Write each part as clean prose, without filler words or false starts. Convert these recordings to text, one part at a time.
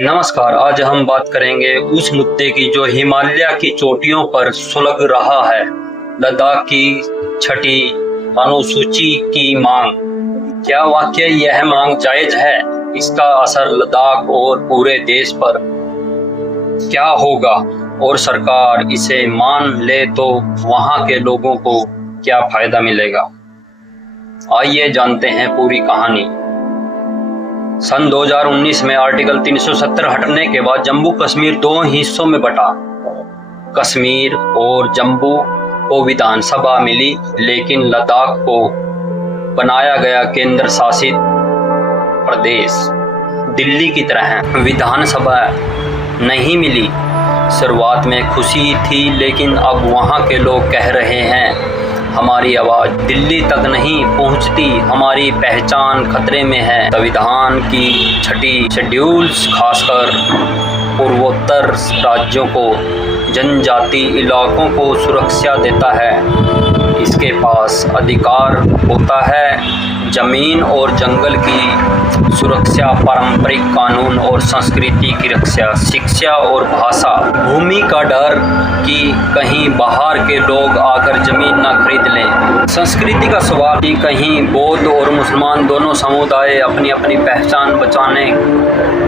नमस्कार। आज हम बात करेंगे उस मुद्दे की जो हिमालय की चोटियों पर सुलग रहा है, लद्दाख की छठी अनुसूची की मांग। क्या वाकई यह मांग जायज है? इसका असर लद्दाख और पूरे देश पर क्या होगा? और सरकार इसे मान ले तो वहां के लोगों को क्या फायदा मिलेगा? आइए जानते हैं पूरी कहानी। सन 2019 में आर्टिकल 370 हटने के बाद जम्मू कश्मीर दो हिस्सों में बटा। कश्मीर और जम्मू को विधानसभा मिली, लेकिन लद्दाख को बनाया गया केंद्र शासित प्रदेश। दिल्ली की तरह विधानसभा नहीं मिली। शुरुआत में खुशी थी, लेकिन अब वहां के लोग कह रहे हैं हमारी आवाज दिल्ली तक नहीं पहुंचती, हमारी पहचान खतरे में है। संविधान की छठी शेड्यूल्स खासकर पूर्वोत्तर राज्यों को, जनजाति इलाकों को सुरक्षा देता है। इसके पास अधिकार होता है जमीन और जंगल की सुरक्षा, पारंपरिक कानून और संस्कृति की रक्षा, शिक्षा और भाषा, भूमि का डर कि कहीं बाहर के लोग आकर जमीन न खरीद लें। संस्कृति का सवाल कि कहीं बौद्ध और मुसलमान दोनों समुदाय अपनी अपनी पहचान बचाने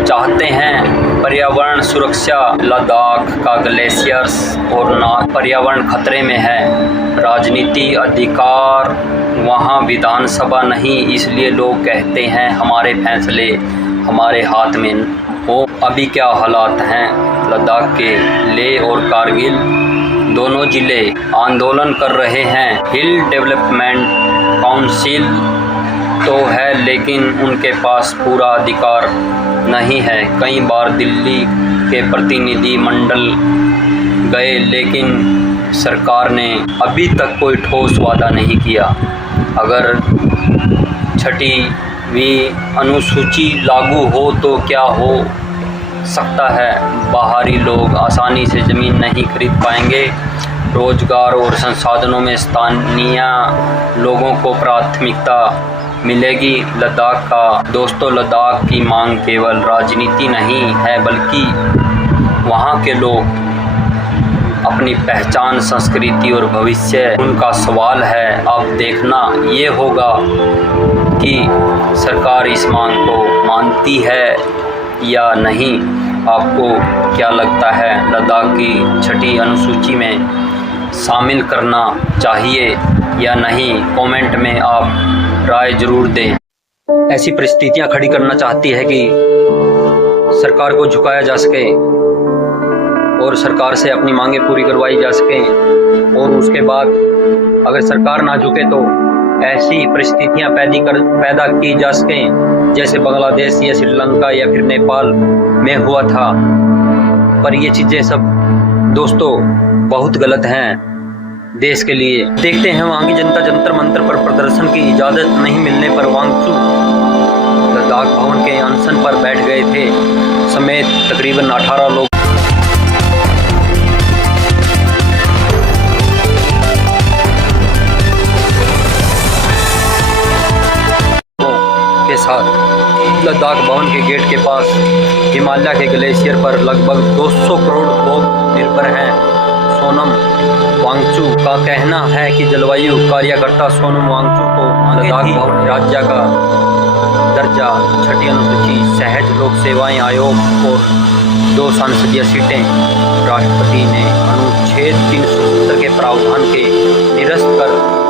चाहते हैं। पर्यावरण सुरक्षा, लद्दाख का ग्लेशियर्स और नाग पर्यावरण खतरे में है। राजनीति अधिकार, वहाँ विधानसभा नहीं, इसलिए लोग कहते हैं हमारे फैसले हमारे हाथ में हो। अभी क्या हालात हैं लद्दाख के? लेह और कारगिल दोनों जिले आंदोलन कर रहे हैं। हिल डेवलपमेंट काउंसिल तो है, लेकिन उनके पास पूरा अधिकार नहीं है। कई बार दिल्ली के प्रतिनिधि मंडल गए, लेकिन सरकार ने अभी तक कोई ठोस वादा नहीं किया। अगर छठवीं अनुसूची लागू हो तो क्या हो सकता है? बाहरी लोग आसानी से ज़मीन नहीं खरीद पाएंगे। रोजगार और संसाधनों में स्थानीय लोगों को प्राथमिकता मिलेगी। लद्दाख का दोस्तों, लद्दाख की मांग केवल राजनीति नहीं है, बल्कि वहाँ के लोग अपनी पहचान, संस्कृति और भविष्य उनका सवाल है। अब देखना ये होगा कि सरकार इस मांग को मानती है या नहीं। आपको क्या लगता है, लद्दाख की छठी अनुसूची में शामिल करना चाहिए या नहीं? कमेंट में आप राय जरूर दें। ऐसी परिस्थितियां खड़ी करना चाहती है कि सरकार को झुकाया जा सके और सरकार से अपनी मांगें पूरी करवाई जा सकें, और उसके बाद अगर सरकार ना झुके तो ऐसी परिस्थितियां पैदा की जा सकें जैसे बांग्लादेश या श्रीलंका या फिर नेपाल में हुआ था। पर ये चीज़ें सब दोस्तों बहुत गलत हैं देश के लिए। देखते हैं वहाँ की जनता जंतर मंतर पर प्रदर्शन की इजाज़त नहीं मिलने पर वांगचू लद्दाख भवन के अनशन पर बैठ गए थे समेत तकरीबन 18 लोग के साथ। लद्दाख भवन के गेट के पास हिमालय के ग्लेशियर पर लगभग 200 करोड़ लोग निर्भर हैं। सोनम वांगचू का कहना है कि जलवायु कार्यकर्ता सोनम वांगचू को लद्दाख भवन राज्य का दर्जा, छठी अनुसूची, सहज लोक सेवाएं आयोग और 2 संसदीय सीटें। राष्ट्रपति ने अनुच्छेद 370 के प्रावधान के निरस्त कर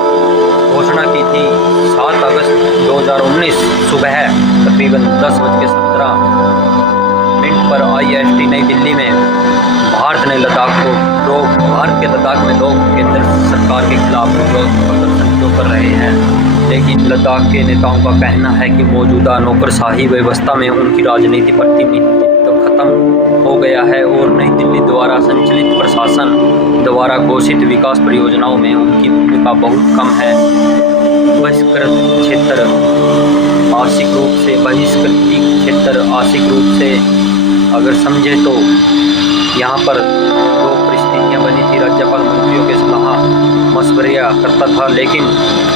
घोषणा की थी। 7 अगस्त 2019 सुबह तकरीबन 10:17 पर IST नई दिल्ली में भारत के लद्दाख में लोग केंद्र सरकार के खिलाफ विरोध प्रदर्शन क्यों कर रहे हैं? लेकिन लद्दाख के नेताओं का कहना है कि मौजूदा नौकरशाही व्यवस्था में उनकी राजनीति प्रतिनिधित्व खत्म हो गया है और नई दिल्ली द्वारा संचालित प्रशासन द्वारा घोषित विकास परियोजनाओं में उनकी भूमिका बहुत कम है। बहिष्कृत क्षेत्र आंशिक रूप से अगर समझे तो यहाँ पर 2 परिस्थितियाँ बनी थी। राज्यपाल मंत्रियों के सलाह मशवरा करता था, लेकिन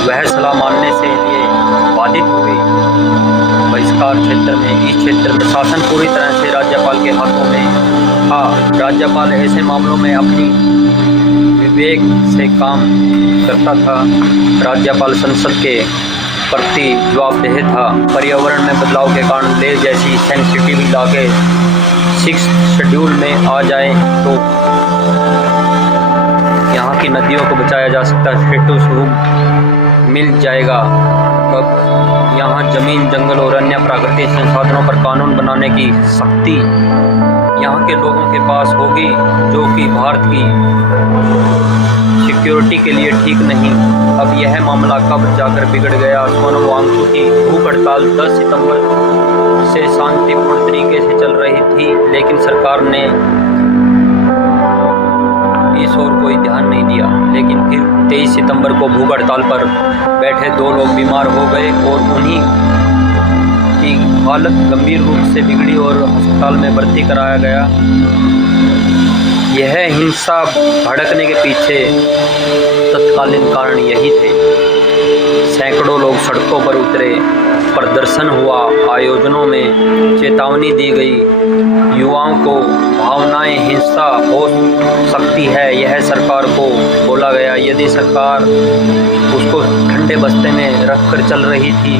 वह सलाह मानने से लिए बाधित हुई। बहिष्कार क्षेत्र में, इस क्षेत्र में शासन पूरी तरह से राज्यपाल के हाथों में था। राज्यपाल ऐसे मामलों में अपनी विवेक से काम करता था। राज्यपाल संसद के प्रति जवाबदेह था। पर्यावरण में बदलाव के कारण लेह जैसी सेंसिटिव इलाके 6 शेड्यूल में आ जाए तो यहाँ की नदियों को बचाया जा सकता है। स्टेटस मिल जाएगा तब यहाँ जमीन, जंगल और अन्य प्राकृतिक संसाधनों पर कानून बनाने की शक्ति यहाँ के लोगों के पास होगी, जो कि भारत की सिक्योरिटी के लिए ठीक नहीं। अब यह मामला कब जाकर बिगड़ गया। सोनम वांगचुक की भूख हड़ताल 10 सितंबर से शांतिपूर्ण तरीके से चल रही थी, लेकिन सरकार ने इस ओर कोई ध्यान नहीं दिया। लेकिन फिर 23 सितंबर को भूख हड़ताल पर बैठे 2 लोग बीमार हो गए और उन्हीं की हालत गंभीर रूप से बिगड़ी और अस्पताल में भर्ती कराया गया। यह हिंसा भड़कने के पीछे तत्कालीन कारण यही थे। सैकड़ों लोग सड़कों पर उतरे, प्रदर्शन हुआ, आयोजनों में चेतावनी दी गई। युवाओं को भावनाएं हिंसा हो सकती है, यह सरकार को बोला गया। यदि सरकार उसको ठंडे बस्ते में रखकर चल रही थी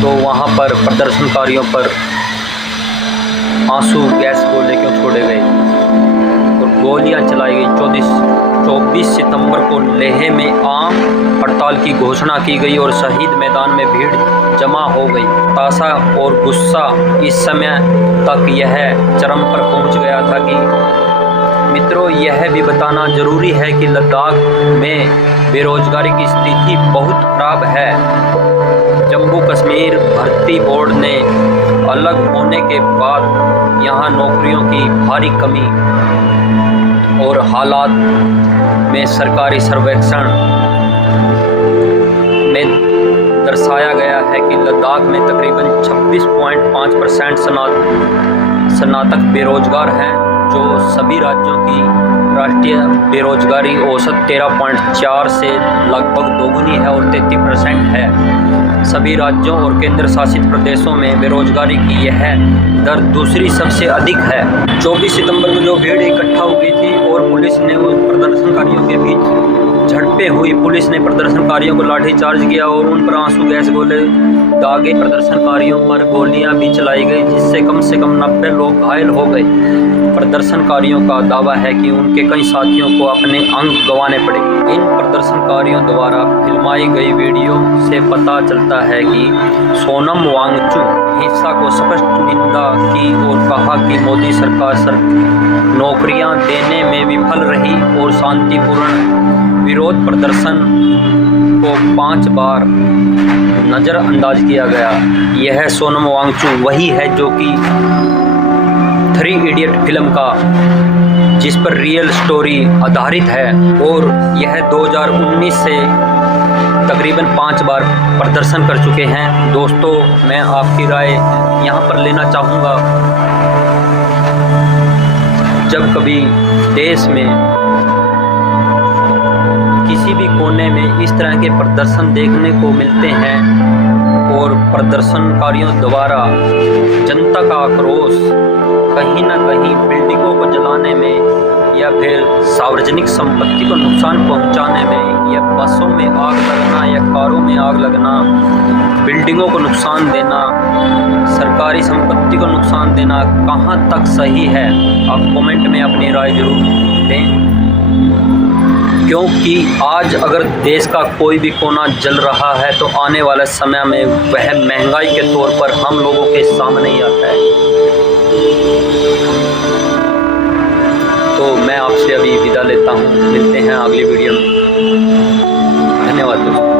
तो वहां पर प्रदर्शनकारियों पर आंसू गैस गोले क्यों छोड़े गए और गोलियां चलाई गई। 24 सितंबर को लेह में आम हड़ताल की घोषणा की गई और शहीद मैदान में भीड़ जमा हो गई। ताशा और गुस्सा इस समय तक यह चरम पर पहुंच गया था कि मित्रों, यह भी बताना जरूरी है कि लद्दाख में बेरोजगारी की स्थिति बहुत खराब है। जम्मू कश्मीर भर्ती बोर्ड ने अलग होने के बाद यहाँ नौकरियों की भारी कमी और हालात में सरकारी सर्वेक्षण में दर्शाया गया है कि लद्दाख में तकरीबन 26.5% स्नातक बेरोजगार हैं, जो सभी राज्यों की राष्ट्रीय बेरोजगारी औसत 13.4 से लगभग दोगुनी है और 33% है। सभी राज्यों और केंद्र शासित प्रदेशों में बेरोजगारी की यह दर दूसरी सबसे अधिक है। 24 सितंबर को जो भीड़ इकट्ठा हुई थी और पुलिस ने उस प्रदर्शनकारियों के बीच झड़पें हुई। पुलिस ने प्रदर्शनकारियों को लाठीचार्ज किया और उन पर आंसू गैस गोले दागे। प्रदर्शनकारियों पर गोलियां भी चलाई गई, जिससे कम से कम 90 लोग घायल हो गए। प्रदर्शनकारियों का दावा है कि उनके कई साथियों को अपने अंग गंवाने पड़े। इन प्रदर्शनकारियों द्वारा फिल्माई गई वीडियो से पता चलता है कि सोनम वांगचुक हिंसा को स्पष्ट निंदा की और कहा कि मोदी सरकार नौकरियां देने में विफल रही और शांतिपूर्ण विरोध प्रदर्शन को 5 बार नज़रअंदाज किया गया। यह सोनम वांगचुक वही है जो कि 3 इडियट फिल्म का, जिस पर रियल स्टोरी आधारित है, और यह 2019 से तकरीबन 5 बार प्रदर्शन कर चुके हैं। दोस्तों, मैं आपकी राय यहाँ पर लेना चाहूँगा। जब कभी देश में किसी भी कोने में इस तरह के प्रदर्शन देखने को मिलते हैं और प्रदर्शनकारियों द्वारा जनता का आक्रोश कहीं ना कहीं बिल्डिंगों को जलाने में या फिर सार्वजनिक संपत्ति को नुकसान पहुंचाने में या बसों में आग लगना या कारों में आग लगना, बिल्डिंगों को नुकसान देना, सरकारी संपत्ति को नुकसान देना कहां तक सही है? आप कमेंट में अपनी राय जरूर दें, क्योंकि आज अगर देश का कोई भी कोना जल रहा है तो आने वाले समय में वह महंगाई के तौर पर हम लोगों के सामने ही आता है। तो मैं आपसे अभी विदा लेता हूँ, मिलते हैं अगली वीडियो में। धन्यवाद दोस्तों।